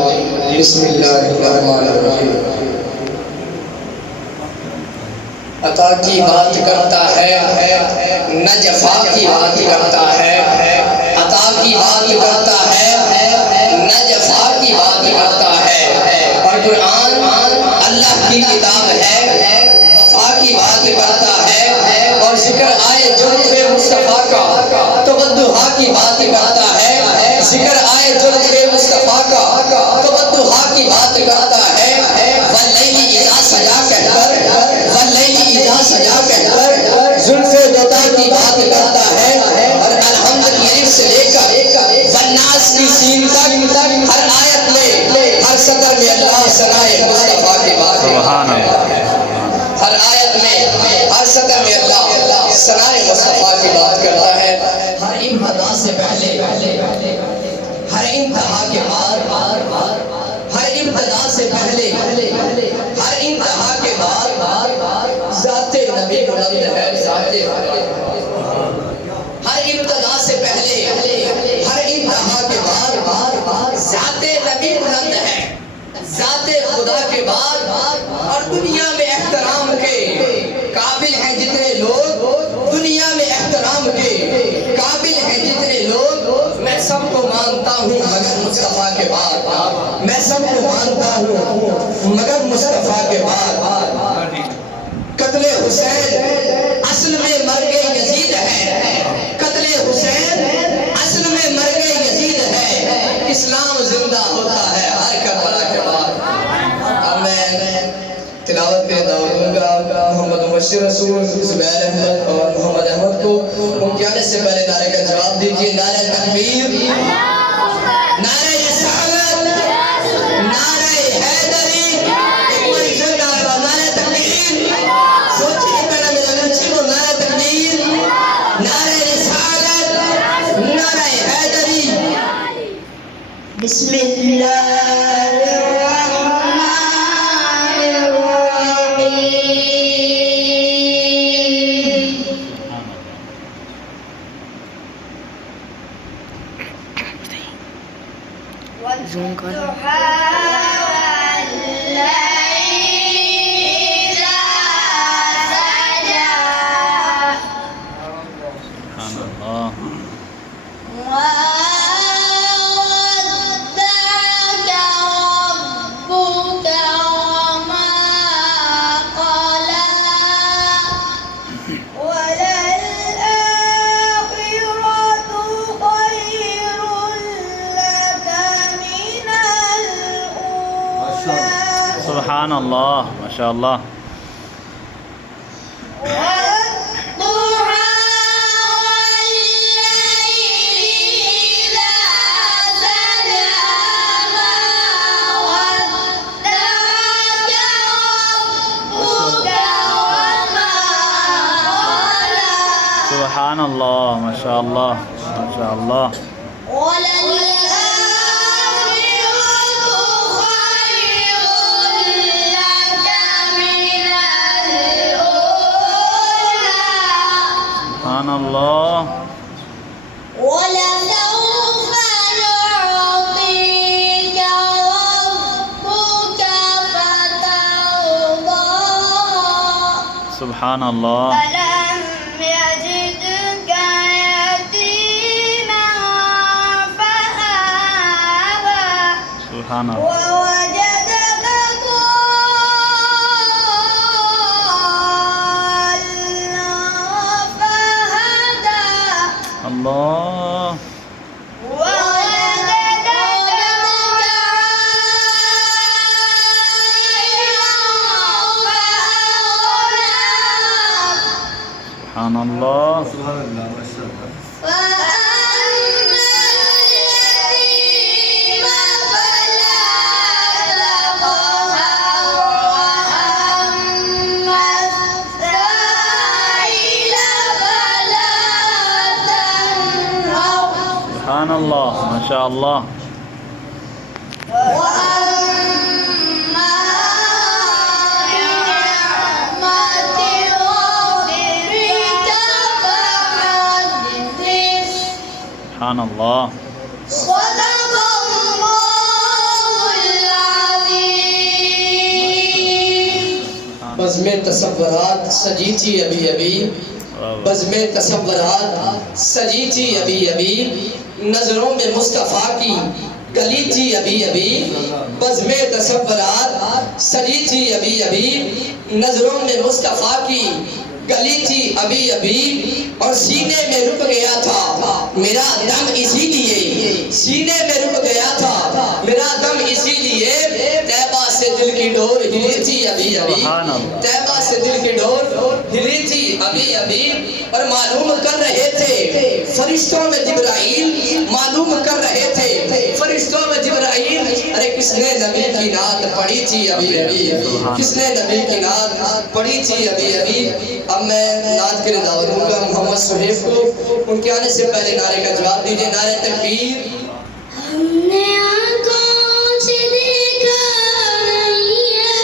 بسم اللہ الرحمن الرحیم۔ عطا کی بات کرتا ہے نہ جفا کی بات کرتا ہے، عطا کی بات کرتا ہے نہ جفا کی بات کرتا ہے، اور قرآن اللہ کی کتاب ہے، وفا کی بات کرتا ہے، اور ذکر آئے جلد مصطفیٰ کا تو والضحیٰ کی بات کرتا ہے، ذکر آئے جلد مصطفیٰ کا تو والضحیٰ کی بات کرتا ہے، واللیل اذا سجا کہہ کر، واللیل اذا سجا کہہ کر زلف دوتا کی بات کرتا ہے، اور الحمد کی سے لے کر والناس کی سین تک ہر آیت میں ہر سطر میں اللہ ثنائے مصطفیٰ کی بات کرتا ہے، ہر آیت میں ہر سطر میں اللہ ثنائے مصطفیٰ کی بات کرتا ہے۔ ہر ابتدا سے پہلے، ہر انتہا کے بعد، ہر ابتدا سے پہلے، ہر انتہا کے بعد ذات نبی بلند ہے، ذات ہر ابتدا سے پہلے، ہر انتہا کے بعد ذات نبی بلند ہے، ذات خدا کے بعد، اور دنیا میں احترام کے قابل ہیں جتنے لوگ، دنیا میں احترام کے قابل ہیں جتنے لوگ، میں سب کو مانتا ہوں مگر مصطفیٰ کے بعد، میں سب کو مانتا ہوں مگر مصطفیٰ کے بعد۔ قتل حسین اصل میں مرگ یزید ہے، قتل حسین اصل میں مرگ یزید ہے، اسلام زندہ ہوتا ہے ہر کربلا کے بعد۔ اب میں تلاوت پہ دعوت دوں گا محمد مبشر رسول زبیر احمد اور محمد احمد کو، ان کے آنے سے پہلے نعرے کا جواب دیجیے۔ نعرہ تکبیر، نعرہ رسالت، نعرہ حیدری، ایک بار پھر نعرہ تکبیر، سوچیے پہلے میرے بچے کو، نعرہ تکبیر، نعرہ رسالت، نعرہ حیدری۔ بسم اللہ زوم کر سبحان اللہ، ماشاء اللہ۔ سبحان اللہ، ماشاء اللہ، ماشاء اللہ۔ سبحان اللہ۔ وَلَسَوْفَ يُعْطِيكَ رَبُّكَ فَتَرْضَىٰ سبحان اللہ۔ أَلَمْ يَجِدْكَ يَتِيمًا فَآوَىٰ سبحان اللہ۔ وَوَجَدَكَ ضَالًّا فَهَدَىٰ اللہ۔ وَوَجَدَكَ سبحان اللہ۔ فَأَمَّا الْيَتِيمَ فَلَا تَقْهَرْ وَأَمَّا السَّائِلَ فَلَا تَنْهَرْ سبحان اللہ، ماشاء اللہ۔ وَأَمَّا بِنِعْمَةِ رَبِّكَ فَحَدِّثْ سبحان اللہ۔ صدق اللہ بزم تصورات سجی تھی ابھی ابھی، بزم تصورات سجی تھی ابھی ابھی، نظروں میں مصطفیٰ کی گلی تھی ابھی ابھی، بزم تصورات سجی تھی ابھی ابھی، نظروں میں مصطفیٰ کی گلی تھی ابھی ابھی، اور سینے میں رک گیا تھا میرا دم اسی لیے، سینے میں رک گیا تھا میرا دم اسی لیے، طیبہ سے دل کی ڈور ہلی تھی ابھی ابھی، طیبہ سے دل کی ڈور ہلی تھی ابھی ابھی، اور معلوم کر رہے تھے فرشتوں میں جبرائیل، معلوم کر رہے تھے فرشتوں میں جبرائیل، ارے کس نے نبی کی نعت پڑھی تھی ابھی ابھی، کس نے نبی کی نعت پڑھی تھی ابھی ابھی۔ اب میں نعت کے لیے دعوت دوں گا محمد سہیب کو، ان کے آنے سے پہلے نعرے کا جواب دیجئے، نعرہ تکبیر۔ ہم نے آنکھوں سے دیکھا نہیں ہے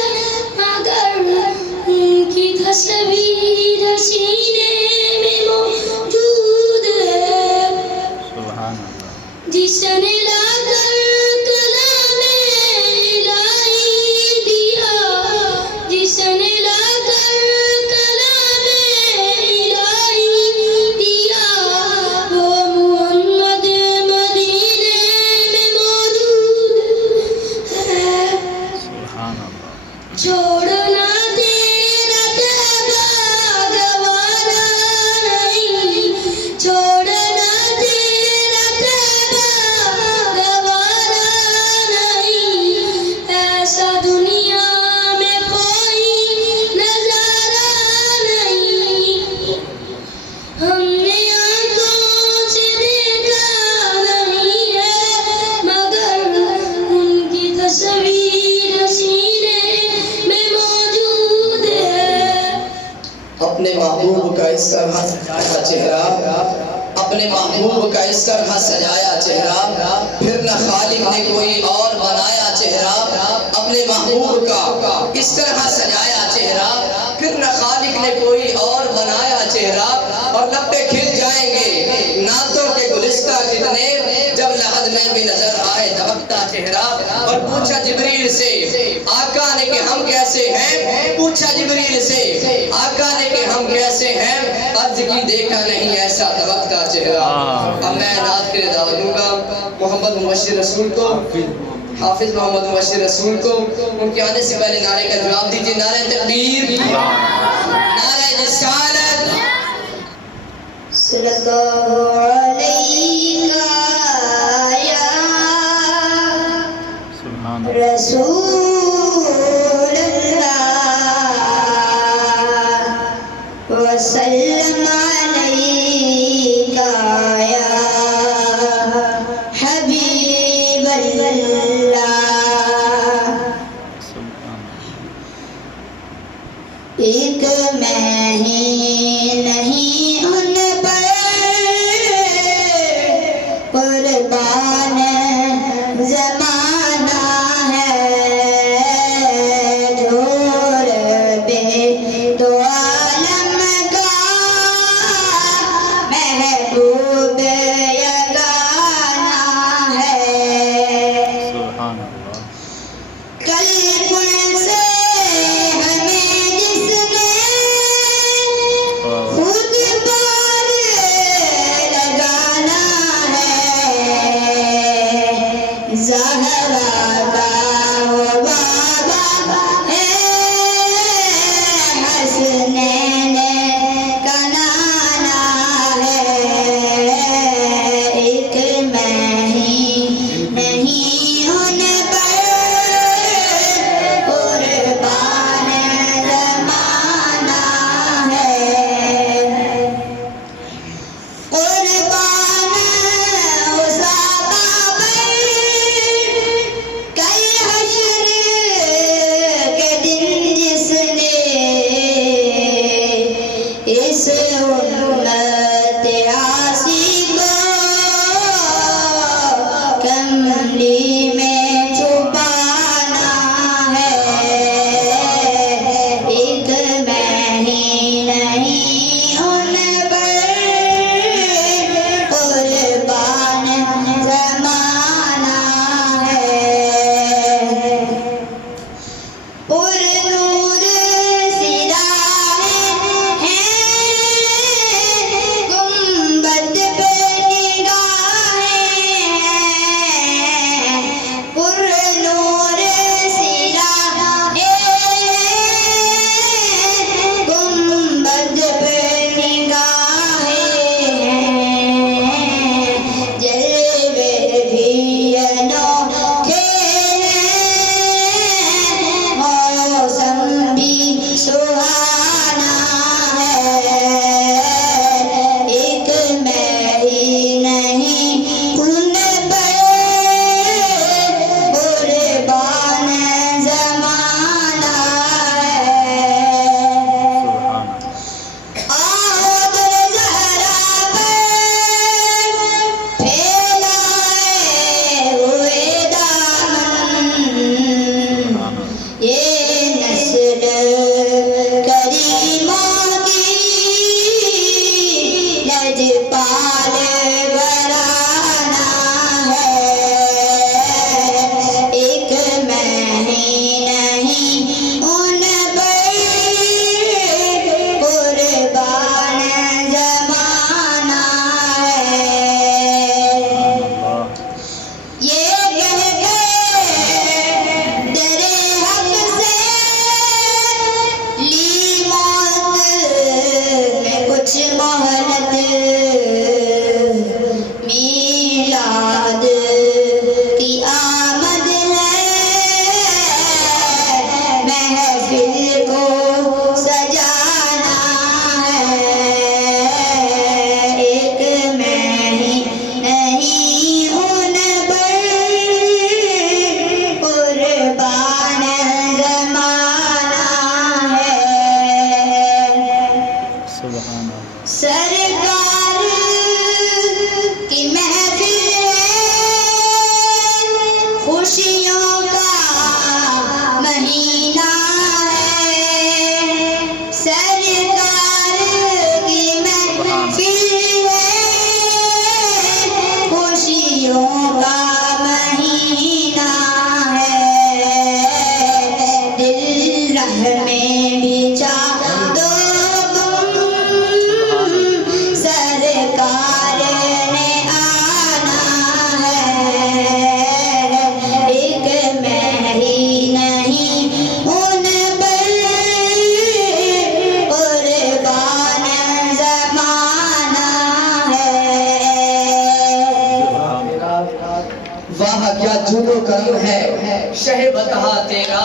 مگر ان کی تصویر سینے میں موجود ہے، سبحان اللہ۔ جس نے لا کر کلام الہی دیا، جس نے لا کر کلام الہی دیا، وہ محمد مدینے میں موجود ہے۔ سبحان اللہ۔ چھوڑنا تیرا طیبہ گوارا نہیں، چھوڑنا تیرا طیبہ گوارا نہیں، ایسا دنیا میں کوئی نظارہ نہیں۔ ہم نے آنکھوں سے دیکھا نہیں ہے مگر ان کی تصویر سینے میں موجود ہے۔ اپنے محبوب کا اس طرح سجایا چہرہ، اپنے محبوب کا اس طرح سجایا چہرہ، پھر نہ خالق نے کوئی اور بنایا چہرہ، اپنے محبوب کا اس طرح سجایا چہرہ، پھر نہ خالق نے کوئی اور بنایا چہرہ، اور لب پہ کھل جائیں گے نعتوں کے گلستہ کتنے، جب لحد میں بھی نظر آئے دبکتا چہرہ۔ اور پوچھا جبریل سے آقا نے کہ ہم کیسے ہیں، پوچھا جبریل سے آقا نے کہ ہم کیسے ہیں، عرض کی دیکھا نہیں ایسا دبکتا چہرہ۔ اب میں نعت کے لیے دعوت دوں گا محمد مبشر رسول کو، حافظ محمد مبشر رسول کو، ان کے آنے سے پہلے نعرے کا جواب دیجئے، نعرہ تکبیر، نعرہ رسالت۔ صلی اللہ علیہ یا سبحان اللہ۔ رسول اللہ وسلم علیہ یا حبیب اللہ۔ سبحان ایک میں ہی نہیں ان پر قربان زمانہ ہے، خوشیوں کا مہینہ ہے، سرکار کی محفل ہے، خوشیوں کا مہینہ ہے، دل رہ میں بچھا دو تم، سرکار نے آنا ہے، ایک میں ہی نہیں ان پر قربان زمانہ ہے۔ واہ کیا جود و کرم ہے شہ بتہا تیرا،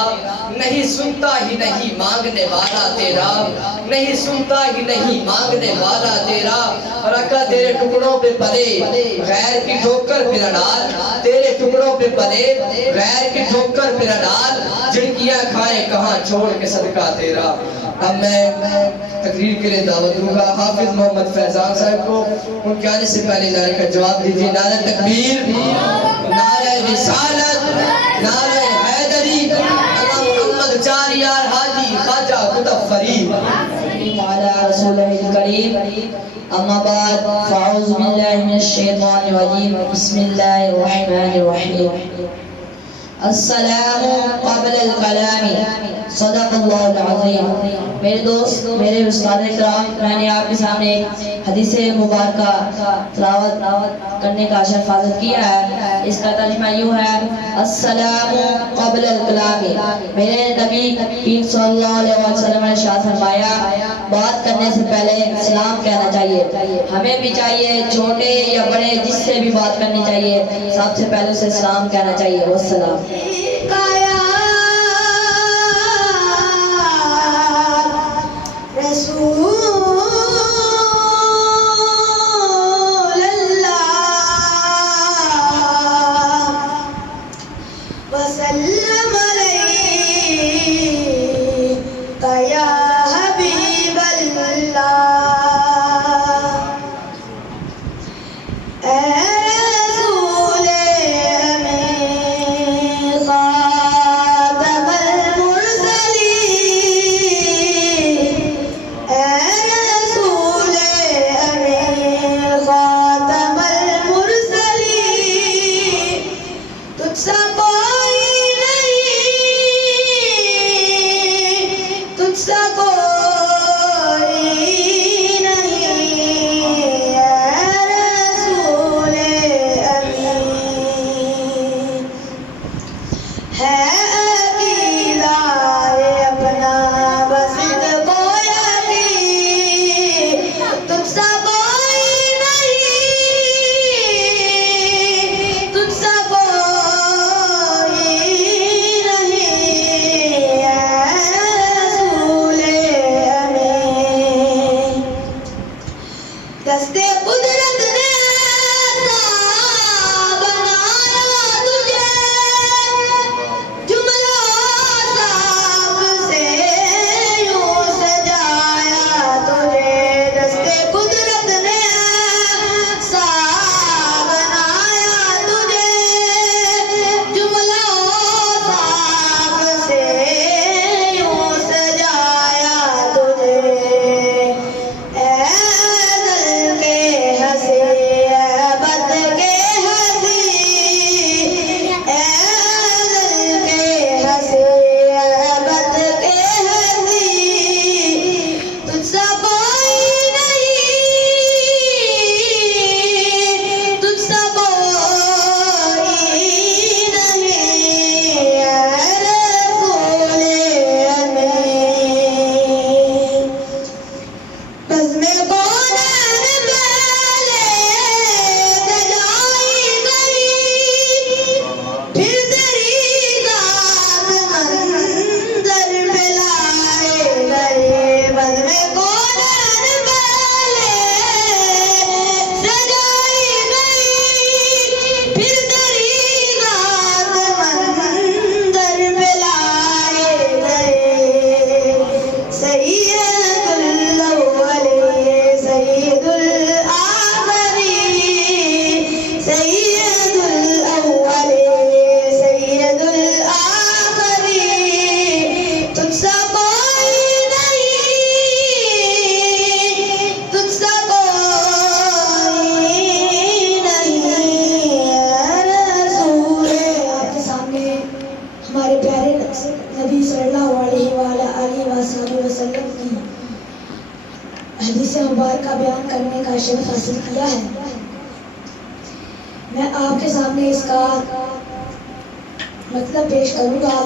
نہیں سنتا ہی نہیں مانگنے والا تیرا، نہیں سنتا ہی نہیں مانگنے والا تیرا، رکھا تیرے ٹکڑوں پہ پلے غیر کی ٹھوکر پہ نہ ڈال، تیرے ٹکڑوں پہ پلے غیر کی ٹھوکر پہ نہ ڈال، جھڑکیاں کھائیں کہاں چھوڑ کے صدقہ تیرا۔ اب میں تقریر کے لیے دعوت دوں گا حافظ محمد فیضان صاحب کو، ان کے آنے سے پہلے ذرا کا جواب دیجیے۔ نعرہ تکبیر، نعرہ رسالت، نعرہ حیدری، امام محمد چاریار حاجی خواجہ قطب فرید وعلى رسوله الكريم أما بعد فأعوذ بالله من الشيطان الرجيم بسم الله الرحمن الرحيم السلام قبل الكلام صدق اللہ العظیم۔ میرے دوست، میرے استاد کرام، میں نے آپ کے سامنے حدیث مبارکہ تلاوت کرنے کا شرفازت کیا ہے۔ اس کا ترجمہ یوں ہے: السلام قبل الکلام، میرے نبی کریم صلی اللہ علیہ وسلم نے ارشاد فرمایا بات کرنے سے پہلے سلام کہنا چاہیے۔ ہمیں بھی چاہیے، چھوٹے یا بڑے جس سے بھی بات کرنی چاہیے، سب سے پہلے اسے سلام کہنا چاہیے۔ والسلام۔ رسول اللہ وسلم علیک یا حبیب اللہ، اے رسول امین خاتم المرسلین، اے رسول امین خاتم المرسلین، تجھ سا کوئی نہیں، تجھ سا کوئی نہیں، اے رسول امین، ہے عقیدہ اپنا بس کو یقین، تجھ سا کوئی نہیں، تجھ سا کوئی نہیں، اے رسول امین، دستے قدرت نے ایسا بنایا تجھے، جو ہمارے پیارے نبی صلی اللہ علیہ وسلم کی حدیث مبارکہ بیان کرنے کا شرف حاصل کیا ہے. میں آپ کے سامنے اس کا مطلب پیش کروں گا.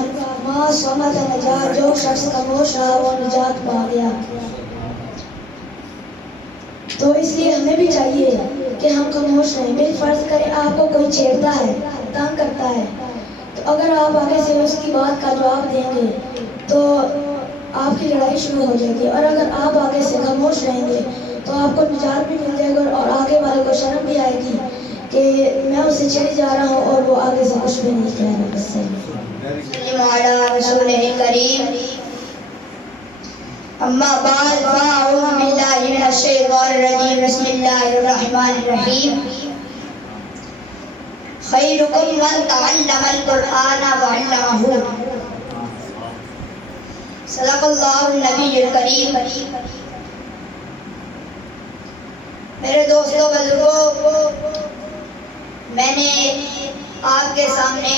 ما صمت نجات، جو شخص خاموش رہا وہ نجات پا گیا. تو اس لیے ہمیں بھی چاہیے کہ ہم خاموش رہیں. بال فرض کریں آپ کو کوئی چھیڑتا ہے، تنگ کرتا ہے، تو اگر آپ آگے سے اس کی بات کا جواب دیں گے تو آپ کی لڑائی شروع ہو جائے گی. اور اگر آپ آگے سے خاموش رہیں گے تو آپ کو نجات بھی مل جائے گا اور آگے والے کو شرم بھی آئے گی کہ میں اسے چھیڑ جا رہا ہوں اور وہ آگے سے کچھ بھی نہیں کہہ رہا. بس صلی علی رسول کریم. اما بعد فاعوذ باللہ من الشیطان الرجیم. بسم اللہ الرحمن الرحیم. خیرکم من تعلم القرآن وعلمہ. صدق اللہ النبی الکریم. میرے دوستوں بزرگوں، میں نے آپ کے سامنے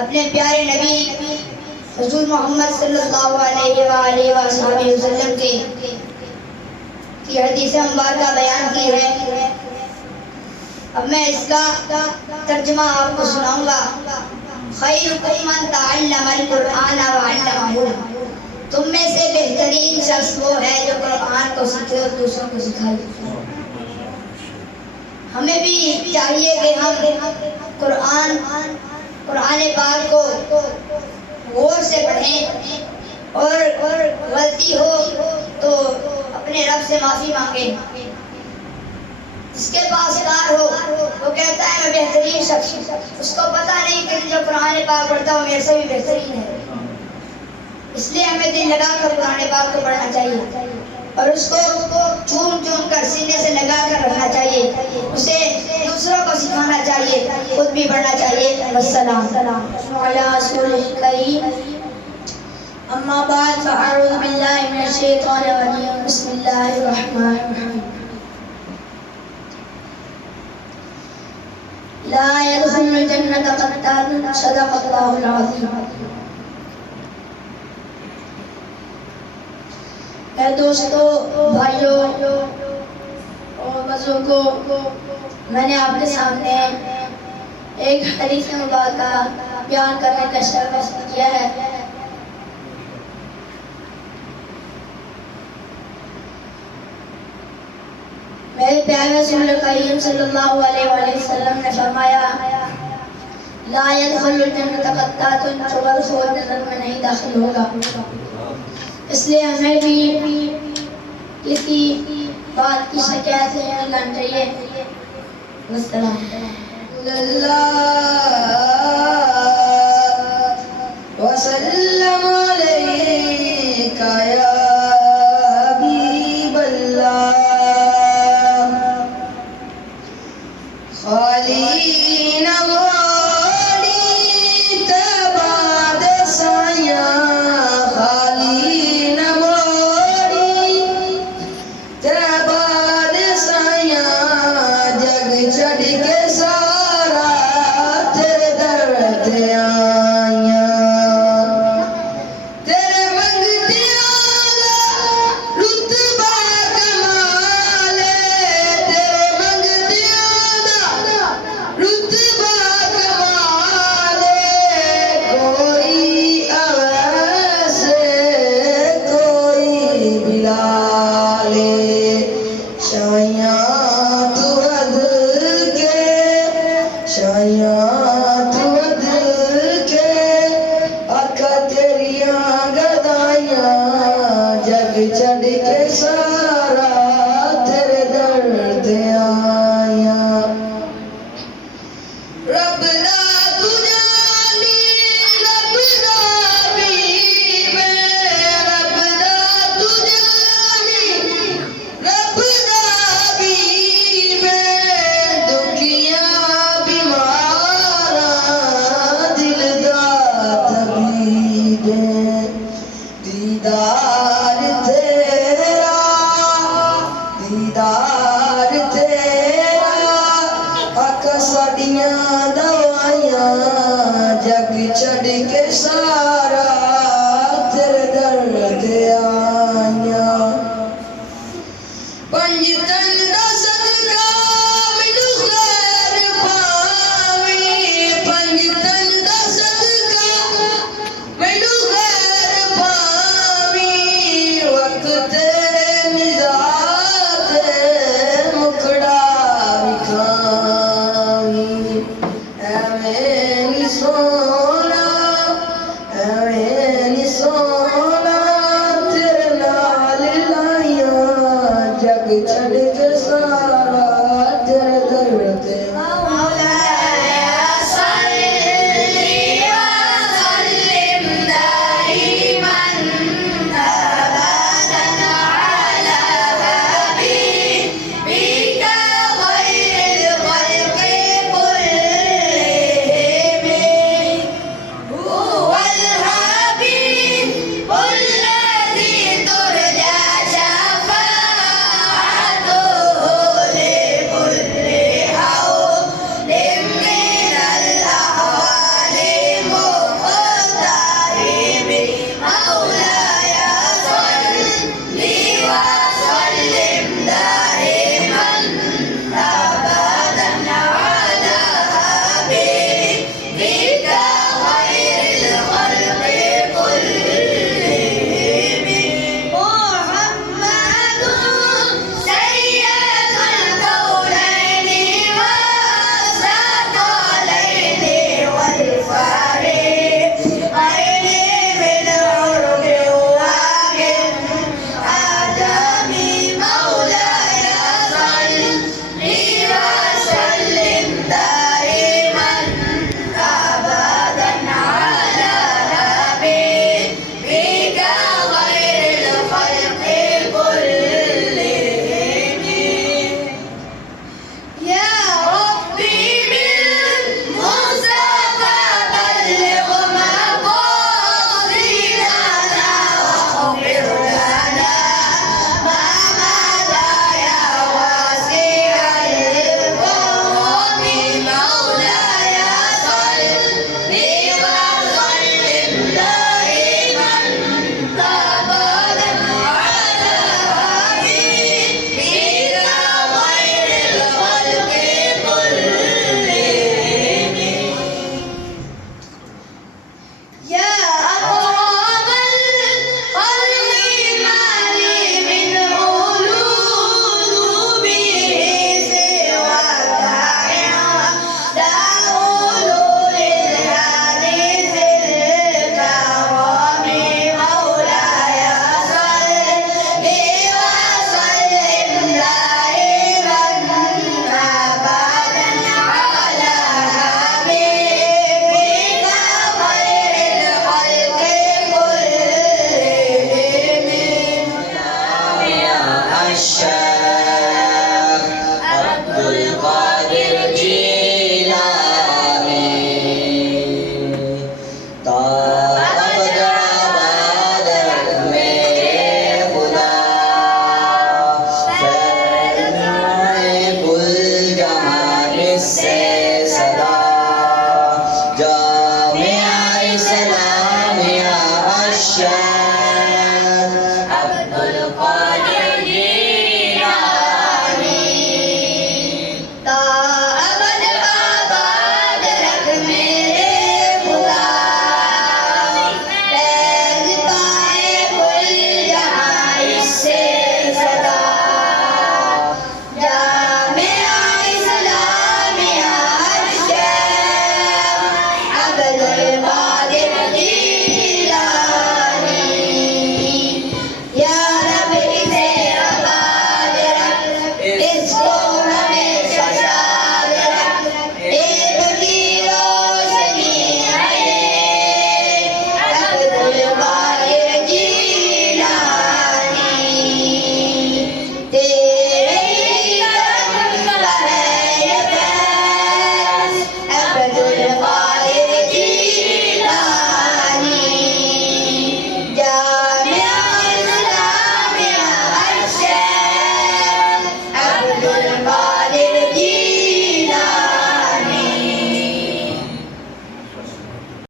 اپنے پیارے نبی حضور محمد صلی اللہ علیہ وسلم کی حدیث مبارکہ بیان کی ہے. اب میں اس کا ترجمہ آپ کو سناؤں گا. خیرکم من تعلم القرآن وعلمہ. تم میں سے بہترین شخص وہ ہے جو قرآن کو سیکھے اور دوسروں کو سکھائے. ہمیں بھی چاہیے کہ ہم قرآن پاک کو غور سے پڑھیں اور غلطی ہو تو اپنے رب سے معافی مانگیں. جس کے پاس کار ہو وہ کہتا ہے میں بہترین شخص ہوں. اس کو پتہ نہیں کہ جو قرآن پاک پڑھتا ہوں میرے سے بھی بہترین ہے. اس لیے ہمیں دل لگا کر قرآن پاک کو پڑھنا چاہیے اور اس کو چون کر سینے سے لگا کر رکھنا چاہیے. اسے دوسروں کو سکھانا چاہیے، خود بھی پڑھنا چاہیے. والسلام علی رسول کریم. اما بعد فاعوذ باللہ من الشیطان الرجیم. بسم اللہ الرحمن الرحیم. لا يدخل الجنة قتال. صدق اللہ العظیم. اے دوستو، بھائیوں اور بزرگوں، میں نے آپ کے سامنے ایک حدیث مبارکہ بیان کرنے کا شرف حاصل کیا ہے. میرے پیارے رسول کریم صلی اللہ علیہ وسلم نے فرمایا لا يدخل الجنة قتات. چغل خور جنت میں نہیں داخل ہوگا. اس لیے ہمیں بھی کسی بات کی شکایت نہیں کرنا چاہیے. والسلام. وسلم علیکہ یا حبیب اللہ. خالی نوالی تباد سایاں، خالی نوالی تباد سایاں. جگ چھڑ کے سارا تیرے در چھڑ کے سارا تیرے در تے آیا پنج تن دا صدقہ مینوں خیر پاویں پنج تن دا صدقہ مینوں خیر پاویں وقت نزاع تے مکڑا وکھاویں ایویں نی سونا ایویں نی سونا تیرے نال لائیاں جگ چھڑ کے سارا تیرے در تے تا